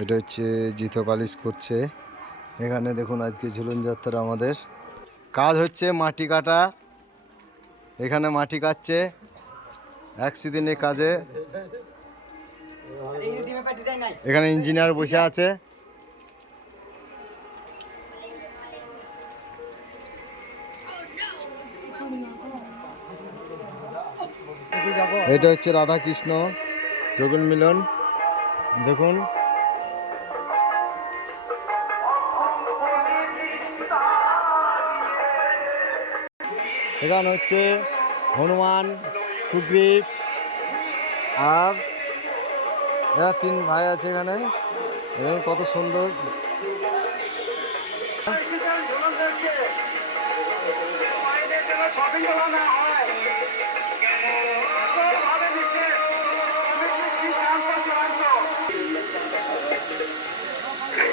এটা হচ্ছে জিতো পালিশ করছে এখানে। দেখুন আজকে ঝুলন যাত্রা আমাদের কাজ হচ্ছে মাটি কাটা। এখানে মাটি কাটছে 100 দিনের কাজে। এখানে ইঞ্জিনিয়ার বসে আছে। এটা হচ্ছে রাধা কৃষ্ণ যোগন মিলন। দেখুন এখানে হচ্ছে হনুমান, সুগ্রীব আর এরা 3 ভাই আছে এখানে। দেখুন কত সুন্দর।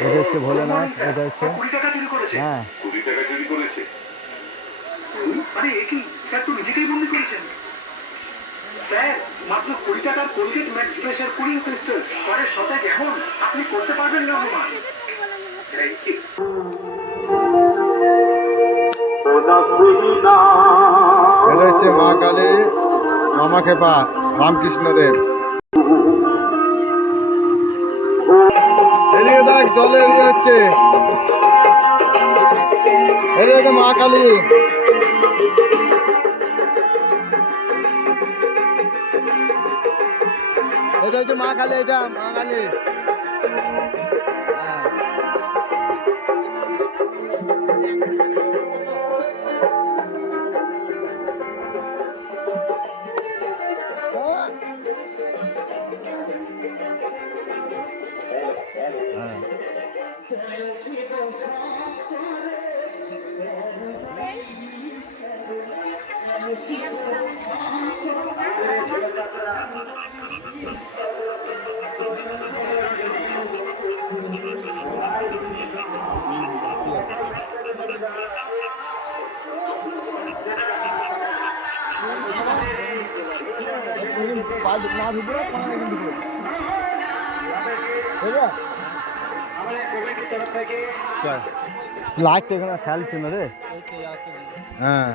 এটা হচ্ছে ভোলেনাথ। এটা হচ্ছে হ্যাঁ আরে কি স্যার তো নিজেকেই বন্দি করেছেন স্যার। মাত্র 20 টাকার কোলগেট ম্যাক্স ফ্রেশের কুলিং ক্রিস্টাল পরে সতেজ এমন আপনি করতে পারবেন না অনুমান। Thank you. এটা হচ্ছে মা কালী মামা খেপা রামকৃষ্ণদেব। এদিকে দেখ জলের ইয়ে হচ্ছে। এদিকে মা কালী। এটা হচ্ছে মা কালী। এটা মা কালী। লাইট এখানে খেলছে না রে। হ্যাঁ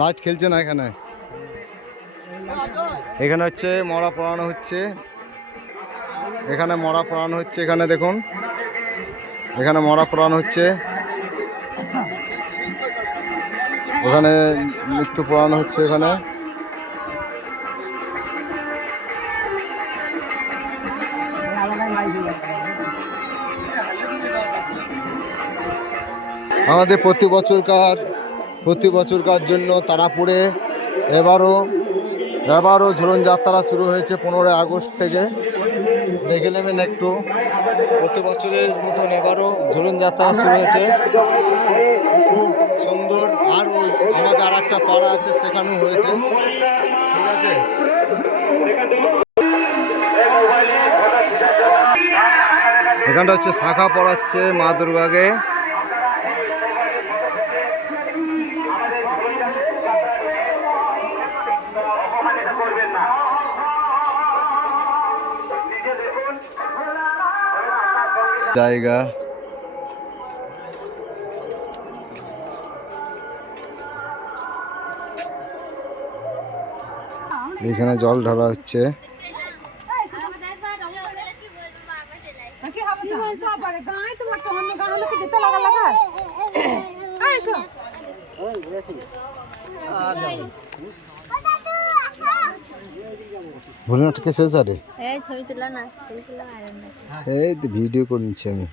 লাইট খেলছে না এখানে। এখানে হচ্ছে মরা পোড়ানো হচ্ছে। এখানে মরা পোড়ানো হচ্ছে। এখানে দেখুন এখানে মরা পোড়ানো হচ্ছে। ওখানে মৃত্যু পোড়ানো হচ্ছে। এখানে আমাদের প্রতি বছরকার জন্য তারাপুরে এবারও ঝুলন যাত্রা শুরু হয়েছে 15 আগস্ট থেকে। দেখে নেবেন একটু। প্রতি বছরের মতন এবারও ঝুলন যাত্রা শুরু হয়েছে। খুব সুন্দর। আর ওই আমাদের আর একটা পাড়া আছে সেখানেও হয়েছে। ঠিক আছে। এখানটা হচ্ছে শাখা পড়াচ্ছে মা দুর্গাকে। জায়গা এখানে জল ঢালা হচ্ছে। ভোলেনাথ কে শেষ আরে এই ভিডিও করে নিচ্ছি আমি।